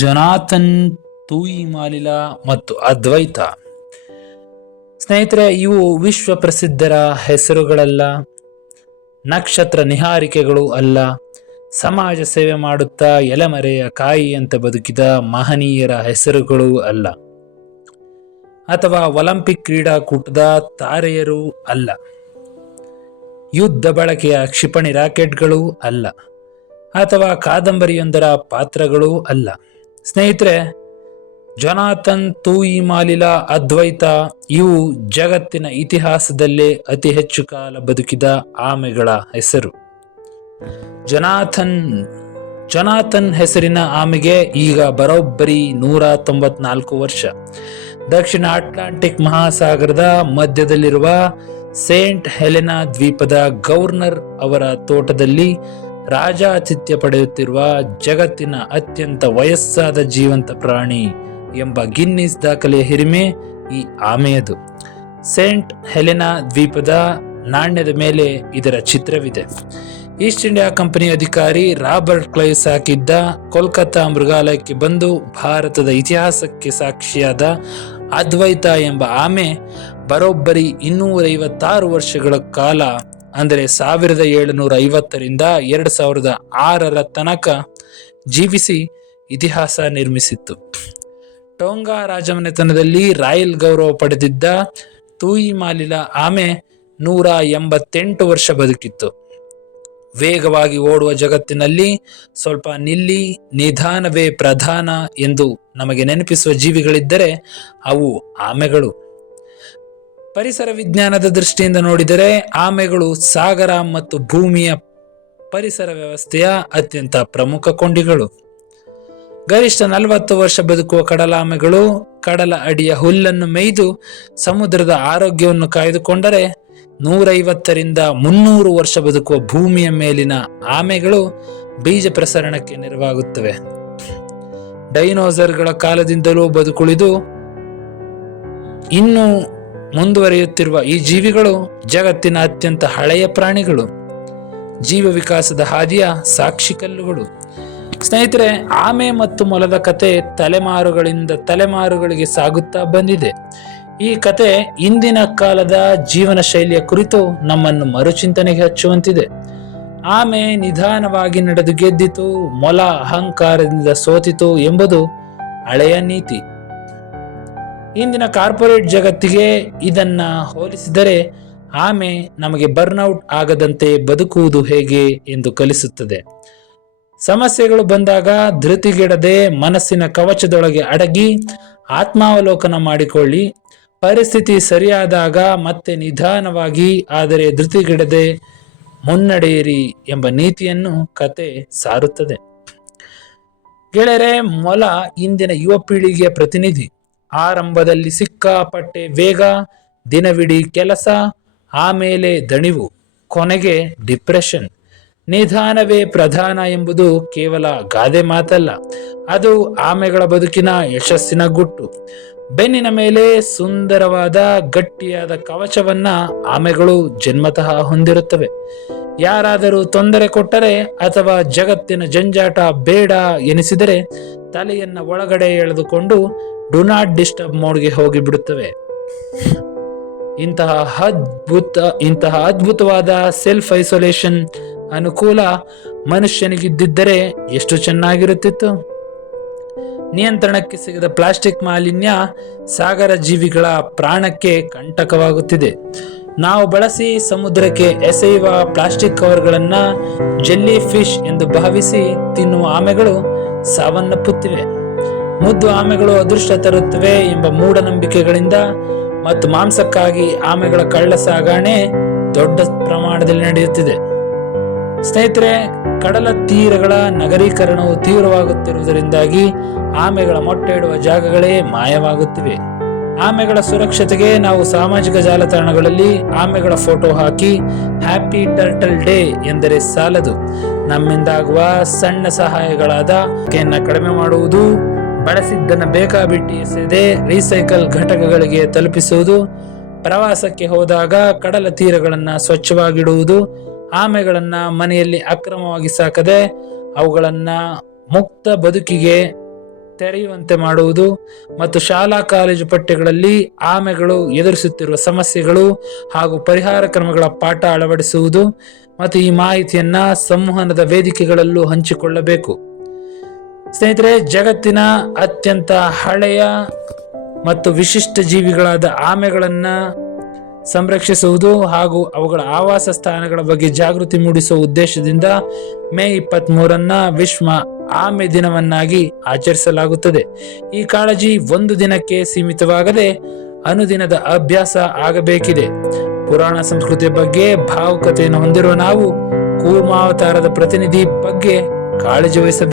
Jonathan ತೂಯಿಮಾಲಿಲ ಮತ್ತು ಅದ್ವೈತ. ಸ್ನೇಹಿತರೆ, ಇವು ವಿಶ್ವ ಪ್ರಸಿದ್ಧರ ಹೆಸರುಗಳಲ್ಲ, ನಕ್ಷತ್ರ ನಿಹಾರಿಕೆಗಳು ಅಲ್ಲ, ಸಮಾಜ ಸೇವೆ ಮಾಡುತ್ತಾ ಎಲೆಮರೆಯ ಕಾಯಿಯಂತೆ ಬದುಕಿದ ಮಹನೀಯರ ಹೆಸರುಗಳೂ ಅಲ್ಲ, ಅಥವಾ ಒಲಿಂಪಿಕ್ ಕ್ರೀಡಾಕೂಟದ ತಾರೆಯರೂ ಅಲ್ಲ, ಯುದ್ಧ ಬಳಕೆಯ ಕ್ಷಿಪಣಿ ರಾಕೆಟ್ಗಳೂ ಅಲ್ಲ, ಅಥವಾ ಕಾದಂಬರಿಯೊಂದರ ಪಾತ್ರಗಳೂ ಅಲ್ಲ. ಸ್ನೇಹಿತರೆ, ಜೊನಾಥನ್ ತೂಯಿಮಾಲಿಲ, ಅದ್ವೈತ ಇವು ಜಗತ್ತಿನ ಇತಿಹಾಸದಲ್ಲೇ ಅತಿ ಹೆಚ್ಚು ಕಾಲ ಬದುಕಿದ ಆಮೆಗಳ ಹೆಸರು. ಜೊನಾಥನ್ ಹೆಸರಿನ ಆಮೆಗೆ ಈಗ ಬರೋಬ್ಬರಿ 194 ವರ್ಷ. ದಕ್ಷಿಣ ಅಟ್ಲಾಂಟಿಕ್ ಮಹಾಸಾಗರದ ಮಧ್ಯದಲ್ಲಿರುವ ಸೇಂಟ್ ಹೆಲೆನಾ ದ್ವೀಪದ ಗವರ್ನರ್ ಅವರ ತೋಟದಲ್ಲಿ ರಾಜಾತಿಥ್ಯ ಪಡೆಯುತ್ತಿರುವ ಜಗತ್ತಿನ ಅತ್ಯಂತ ವಯಸ್ಸಾದ ಜೀವಂತ ಪ್ರಾಣಿ ಎಂಬ ಗಿನ್ನಿಸ್ ದಾಖಲೆಯ ಹಿರಿಮೆ ಈ ಆಮೆಯದು. ಸೇಂಟ್ ಹೆಲೆನಾ ದ್ವೀಪದ ನಾಣ್ಯದ ಮೇಲೆ ಇದರ ಚಿತ್ರವಿದೆ. ಈಸ್ಟ್ ಇಂಡಿಯಾ ಕಂಪನಿ ಅಧಿಕಾರಿ ರಾಬರ್ಟ್ ಕ್ಲೈವ್ಸ್ ಹಾಕಿದ್ದ ಕೋಲ್ಕತ್ತಾ ಮೃಗಾಲಯಕ್ಕೆ ಬಂದು ಭಾರತದ ಇತಿಹಾಸಕ್ಕೆ ಸಾಕ್ಷಿಯಾದ ಅದ್ವೈತ ಎಂಬ ಆಮೆ ಬರೋಬ್ಬರಿ 256 ವರ್ಷಗಳ ಕಾಲ, ಅಂದರೆ 1750ರಿಂದ 2006 ತನಕ ಜೀವಿಸಿ ಇತಿಹಾಸ ನಿರ್ಮಿಸಿತ್ತು. ಟೋಂಗಾ ರಾಜಮನೆತನದಲ್ಲಿ ರಾಯಲ್ ಗೌರವ ಪಡೆದಿದ್ದ ತೂಯಿಮಾಲಿಲ ಆಮೆ 188 ವರ್ಷ ಬದುಕಿತ್ತು. ವೇಗವಾಗಿ ಓಡುವ ಜಗತ್ತಿನಲ್ಲಿ ಸ್ವಲ್ಪ ನಿಲ್ಲಿ, ನಿಧಾನವೇ ಪ್ರಧಾನ ಎಂದು ನಮಗೆ ನೆನಪಿಸುವ ಜೀವಿಗಳಿದ್ದರೆ ಅವು ಆಮೆಗಳು. ಪರಿಸರ ವಿಜ್ಞಾನದ ದೃಷ್ಟಿಯಿಂದ ನೋಡಿದರೆ ಆಮೆಗಳು ಸಾಗರ ಮತ್ತು ಭೂಮಿಯ ಪರಿಸರ ವ್ಯವಸ್ಥೆಯ ಅತ್ಯಂತ ಪ್ರಮುಖ ಕೊಂಡಿಗಳು. ಗರಿಷ್ಠ 40 ವರ್ಷ ಬದುಕುವ ಕಡಲಾಮೆಗಳು ಕಡಲ ಅಡಿಯ ಹುಲ್ಲನ್ನು ಮೇಯ್ದು ಸಮುದ್ರದ ಆರೋಗ್ಯವನ್ನು ಕಾಯ್ದುಕೊಂಡರೆ, 150ರಿಂದ 300 ವರ್ಷ ಬದುಕುವ ಭೂಮಿಯ ಮೇಲಿನ ಆಮೆಗಳು ಬೀಜ ಪ್ರಸರಣಕ್ಕೆ ನೆರವಾಗುತ್ತವೆ. ಡೈನೋಸರ್ಗಳ ಕಾಲದಿಂದಲೂ ಬದುಕುಳಿದು ಇನ್ನೂ ಮುಂದುವರಿಯುತ್ತಿರುವ ಈ ಜೀವಿಗಳು ಜಗತ್ತಿನ ಅತ್ಯಂತ ಹಳೆಯ ಪ್ರಾಣಿಗಳು, ಜೀವ ವಿಕಾಸದ ಹಾದಿಯ ಸಾಕ್ಷಿಕಲ್ಲುಗಳು. ಸ್ನೇಹಿತರೆ, ಆಮೆ ಮತ್ತು ಮೊಲದ ಕತೆ ತಲೆಮಾರುಗಳಿಂದ ತಲೆಮಾರುಗಳಿಗೆ ಸಾಗುತ್ತಾ ಬಂದಿದೆ. ಈ ಕತೆ ಇಂದಿನ ಕಾಲದ ಜೀವನ ಶೈಲಿಯ ಕುರಿತು ನಮ್ಮನ್ನು ಮರುಚಿಂತನೆಗೆ ಹಚ್ಚುವಂತಿದೆ. ಆಮೆ ನಿಧಾನವಾಗಿ ನಡೆದು ಗೆದ್ದಿತು, ಮೊಲ ಅಹಂಕಾರದಿಂದ ಸೋತಿತು ಎಂಬುದು ಹಳೆಯ ನೀತಿ. ಇಂದಿನ ಕಾರ್ಪೊರೇಟ್ ಜಗತ್ತಿಗೆ ಇದನ್ನ ಹೋಲಿಸಿದರೆ ಆಮೆ ನಮಗೆ ಬರ್ನ್ಔಟ್ ಆಗದಂತೆ ಬದುಕುವುದು ಹೇಗೆ ಎಂದು ಕಲಿಸುತ್ತದೆ. ಸಮಸ್ಯೆಗಳು ಬಂದಾಗ ಧೃತಿಗೆಡದೆ ಮನಸ್ಸಿನ ಕವಚದೊಳಗೆ ಅಡಗಿ ಆತ್ಮಾವಲೋಕನ ಮಾಡಿಕೊಳ್ಳಿ. ಪರಿಸ್ಥಿತಿ ಸರಿಯಾದಾಗ ಮತ್ತೆ ನಿಧಾನವಾಗಿ ಆದರೆ ಧೃತಿಗೆಡದೆ ಮುನ್ನಡೆಯಿರಿ ಎಂಬ ನೀತಿಯನ್ನು ಕತೆ ಸಾರುತ್ತದೆ. ಗೆಳೆಯರೆ, ಮೊಲ ಇಂದಿನ ಯುವ ಪೀಳಿಗೆಯ ಪ್ರತಿನಿಧಿ. ಆರಂಭದಲ್ಲಿ ಸಿಕ್ಕಾಪಟ್ಟೆ ವೇಗ, ದಿನವಿಡೀ ಕೆಲಸ, ಆಮೇಲೆ ದಣಿವು, ಕೊನೆಗೆ ಡಿಪ್ರೆಷನ್. ನಿಧಾನವೇ ಪ್ರಧಾನ ಎಂಬುದು ಕೇವಲ ಗಾದೆ ಮಾತಲ್ಲ, ಅದು ಆಮೆಗಳ ಬದುಕಿನ ಯಶಸ್ಸಿನ ಗುಟ್ಟು. ಬೆನ್ನಿನ ಮೇಲೆ ಸುಂದರವಾದ ಗಟ್ಟಿಯಾದ ಕವಚವನ್ನ ಆಮೆಗಳು ಜನ್ಮತಃ ಹೊಂದಿರುತ್ತವೆ. ಯಾರಾದರೂ ತೊಂದರೆ ಕೊಟ್ಟರೆ ಅಥವಾ ಜಗತ್ತಿನ ಜಂಜಾಟ ಬೇಡ ಎನಿಸಿದರೆ ತಲೆಯನ್ನ ಒಳಗಡೆ ಎಳೆದುಕೊಂಡು ಡು ನಾಟ್ ಡಿಸ್ಟರ್ಬ್ ಮೋಡ್ಗೆ ಹೋಗಿಬಿಡುತ್ತವೆ. ಇಂತಹ ಅದ್ಭುತವಾದ ಸೆಲ್ಫ್ ಐಸೋಲೇಷನ್ ಅನುಕೂಲ ಮನುಷ್ಯನಿಗಿದ್ದಿದ್ದರೆ ಎಷ್ಟು ಚೆನ್ನಾಗಿರುತ್ತಿತ್ತು. ನಿಯಂತ್ರಣಕ್ಕೆ ಸಿಗದ ಪ್ಲಾಸ್ಟಿಕ್ ಮಾಲಿನ್ಯ ಸಾಗರ ಜೀವಿಗಳ ಪ್ರಾಣಕ್ಕೆ ಕಂಟಕವಾಗುತ್ತಿದೆ. ನಾವು ಬಳಸಿ ಸಮುದ್ರಕ್ಕೆ ಎಸೆಯುವ ಪ್ಲಾಸ್ಟಿಕ್ ಕವರ್ಗಳನ್ನ ಜೆಲ್ಲಿ ಫಿಶ್ ಎಂದು ಭಾವಿಸಿ ತಿನ್ನುವ ಆಮೆಗಳು ಸಾವನ್ನಪ್ಪುತ್ತಿವೆ. ಮುದ್ದು ಆಮೆಗಳು ಅದೃಷ್ಟ ತರುತ್ತವೆ ಎಂಬ ಮೂಢನಂಬಿಕೆಗಳಿಂದ ಮತ್ತು ಮಾಂಸಕ್ಕಾಗಿ ಆಮೆಗಳ ಕಳ್ಳ ಸಾಗಣೆ ದೊಡ್ಡ ಪ್ರಮಾಣದಲ್ಲಿ ನಡೆಯುತ್ತಿದೆ. ಸ್ನೇಹಿತರೆ, ಕಡಲ ತೀರಗಳ ನಗರೀಕರಣವು ತೀವ್ರವಾಗುತ್ತಿರುವುದರಿಂದಾಗಿ ಆಮೆಗಳ ಮೊಟ್ಟೆ ಇಡುವ ಜಾಗಗಳೇ ಮಾಯವಾಗುತ್ತಿವೆ. ಆಮೆಗಳ ಸುರಕ್ಷತೆಗೆ ನಾವು ಸಾಮಾಜಿಕ ಜಾಲತಾಣಗಳಲ್ಲಿ ಆಮೆಗಳ ಫೋಟೋ ಹಾಕಿ ಹ್ಯಾಪಿ ಟರ್ಟಲ್ ಡೇ ಎಂದರೆ ಸಾಲದು. ನಮ್ಮಿಂದಾಗುವ ಸಣ್ಣ ಸಹಾಯಗಳಾದ ಕಡಿಮೆ ಮಾಡುವುದು, ಬಳಸಿದ್ದನ್ನು ಬೇಕಾಬಿಟ್ಟಿ ಎಸೆಯದೆ ರೀಸೈಕಲ್ ಘಟಕಗಳಿಗೆ ತಲುಪಿಸುವುದು, ಪ್ರವಾಸಕ್ಕೆ ಹೋದಾಗ ಕಡಲ ತೀರಗಳನ್ನು ಸ್ವಚ್ಛವಾಗಿಡುವುದು, ಆಮೆಗಳನ್ನ ಮನೆಯಲ್ಲಿ ಅಕ್ರಮವಾಗಿ ಸಾಕದೆ ಅವುಗಳನ್ನ ಮುಕ್ತ ಬದುಕಿಗೆ ತೆರೆಯುವಂತೆ ಮಾಡುವುದು ಮತ್ತು ಶಾಲಾ ಕಾಲೇಜು ಪಠ್ಯಗಳಲ್ಲಿ ಆಮೆಗಳು ಎದುರಿಸುತ್ತಿರುವ ಸಮಸ್ಯೆಗಳು ಹಾಗೂ ಪರಿಹಾರ ಕ್ರಮಗಳ ಪಾಠ ಅಳವಡಿಸುವುದು ಮತ್ತು ಈ ಮಾಹಿತಿಯನ್ನ ಸಂವಹನದ ವೇದಿಕೆಗಳಲ್ಲೂ ಹಂಚಿಕೊಳ್ಳಬೇಕು. ಸ್ನೇಹಿತರೆ, ಜಗತ್ತಿನ ಅತ್ಯಂತ ಹಳೆಯ ಮತ್ತು ವಿಶಿಷ್ಟ ಜೀವಿಗಳಾದ ಆಮೆಗಳನ್ನ ಸಂರಕ್ಷಿಸುವುದು ಹಾಗೂ ಅವುಗಳ ಆವಾಸ ಸ್ಥಾನಗಳ ಬಗ್ಗೆ ಜಾಗೃತಿ ಮೂಡಿಸುವ ಉದ್ದೇಶದಿಂದ ಮೇ 23 ವಿಶ್ವ ಆಮೆ ದಿನವನ್ನಾಗಿ ಆಚರಿಸಲಾಗುತ್ತದೆ. ಈ ಕಾಳಜಿ ಒಂದು ದಿನಕ್ಕೆ ಸೀಮಿತವಾಗದೆ ಅನುದಿನದ ಅಭ್ಯಾಸ ಆಗಬೇಕಿದೆ. ಪುರಾಣ ಸಂಸ್ಕೃತಿಯ ಬಗ್ಗೆ ಭಾವುಕತೆಯನ್ನು ಹೊಂದಿರುವ ನಾವು ಕೂರ್ಮಾವತಾರದ ಪ್ರತಿನಿಧಿ ಬಗ್ಗೆ ಕಾಳಜಿ ವಹಿಸಬೇಕು.